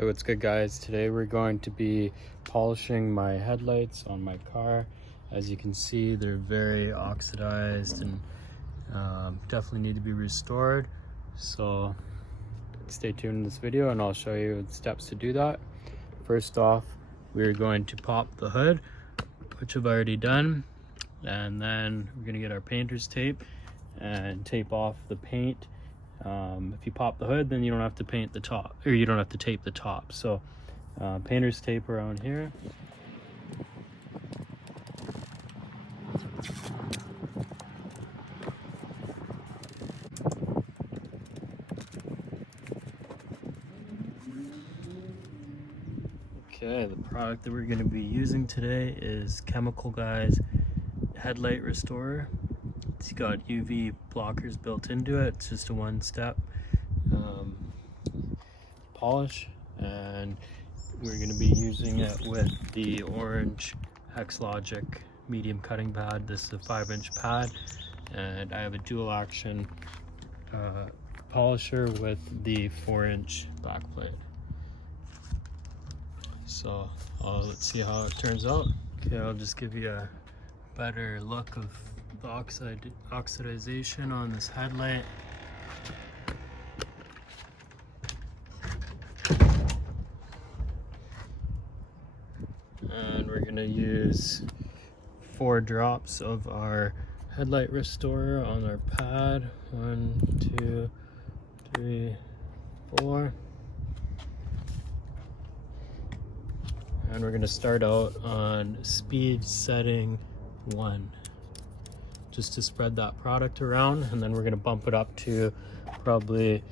Hey, what's good guys? Today we're going to be polishing my headlights on my car. As you can see, they're very oxidized and definitely need to be restored. So stay tuned in this video and I'll show you the steps to do that. First off, we're going to pop the hood, which I've already done. And then we're gonna get our painter's tape and tape off the paint. If you pop the hood, then you don't have to paint the top, or you don't have to tape the top. So painter's tape around here. Okay, the product that we're going to be using today is Chemical Guy's Headlight Restorer. It's got UV blockers built into it. It's just a one-step polish, and we're going to be using it with the orange Hexlogic medium cutting pad. This is a 5-inch pad, and I have a dual action polisher with the 4-inch back plate. So let's see how it turns out. Okay, I'll just give you a better look of the oxidization on this headlight. And we're gonna use 4 drops of our headlight restorer on our pad. 1, 2, 3, 4. And we're gonna start out on speed setting 1, just to spread that product around, and then we're gonna bump it up to probably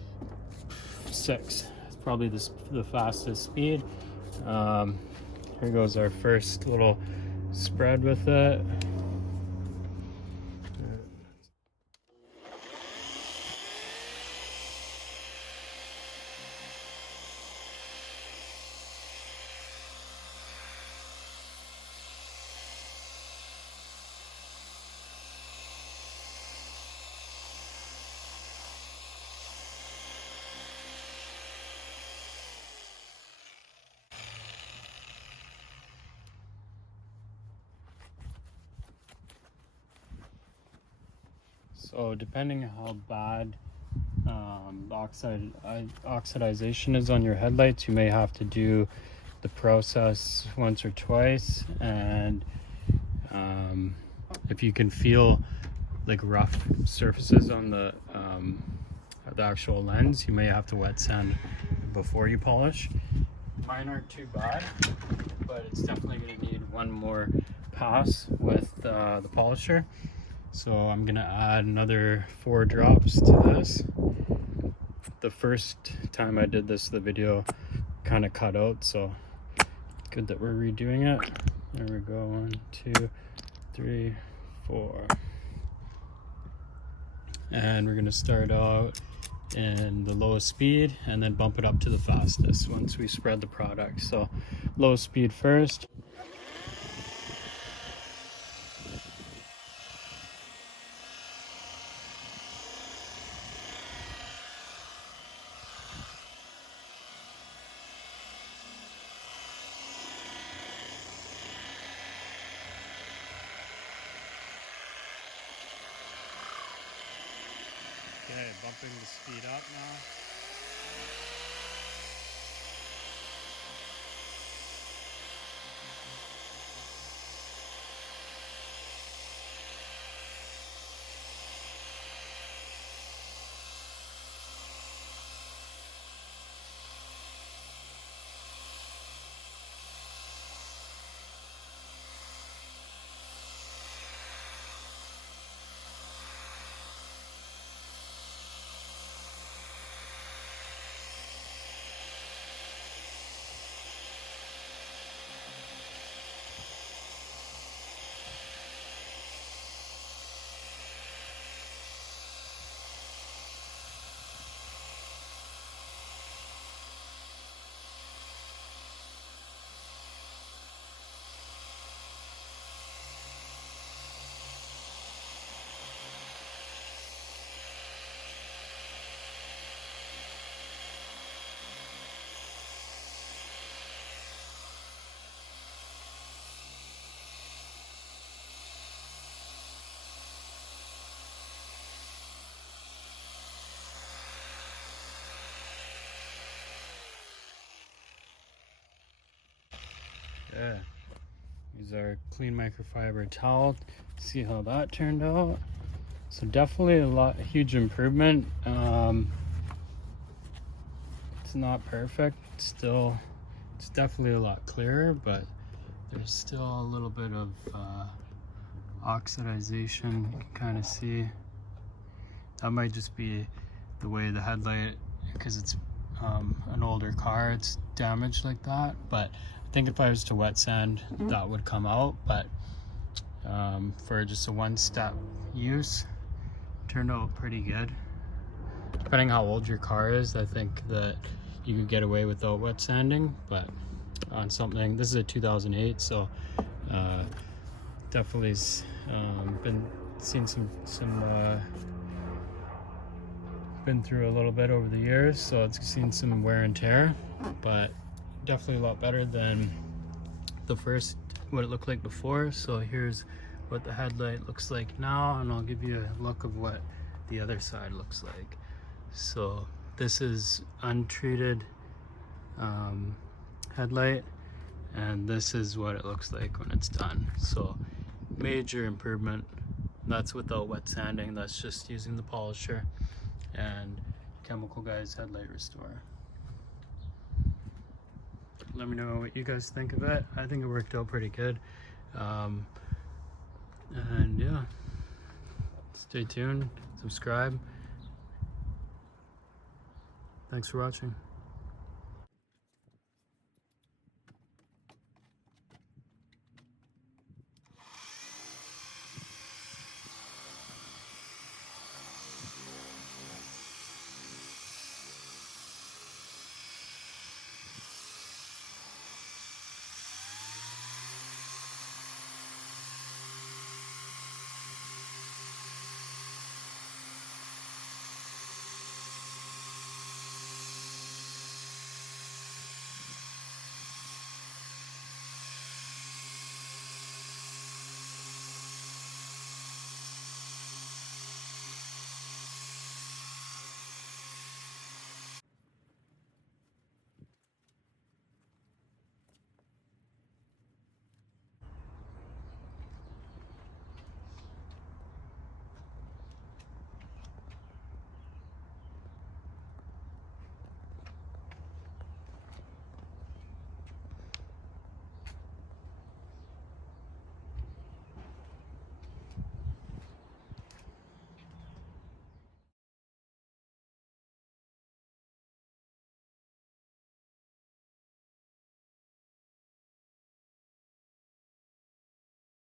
6. It's probably the fastest speed. Here goes our first little spread with it. So depending on how bad the oxidization is on your headlights, you may have to do the process once or twice. And if you can feel like rough surfaces on the actual lens, you may have to wet sand before you polish. Mine aren't too bad, but it's definitely going to need one more pass with the polisher. So I'm gonna add another 4 drops to this. The first time I did this, the video kind of cut out, so good that we're redoing it. There we go, 1, 2, 3, 4. And we're gonna start out in the lowest speed and then bump it up to the fastest once we spread the product. So lowest speed first. Okay, bumping the speed up now. Okay, use our clean microfiber towel. See how that turned out. So definitely a huge improvement. It's not perfect. Still, it's definitely a lot clearer, but there's still a little bit of oxidization. You can kind of see. That might just be the way the headlight, because it's an older car, it's damaged like that. But I think if I was to wet sand, that would come out. But for just a one-step use, turned out pretty good. Depending how old your car is, I think that you could get away without wet sanding. But on something, this is a 2008, so definitely been through a little bit over the years, so it's seen some wear and tear, but definitely a lot better than what it looked like before. So here's what the headlight looks like now, and I'll give you a look of what the other side looks like. So this is untreated headlight, and this is what it looks like when it's done. So major improvement. That's without wet sanding, that's just using the polisher and Chemical Guys Headlight Restorer. Let me know what you guys think of it. I think it worked out pretty good. And yeah, stay tuned, subscribe. Thanks for watching.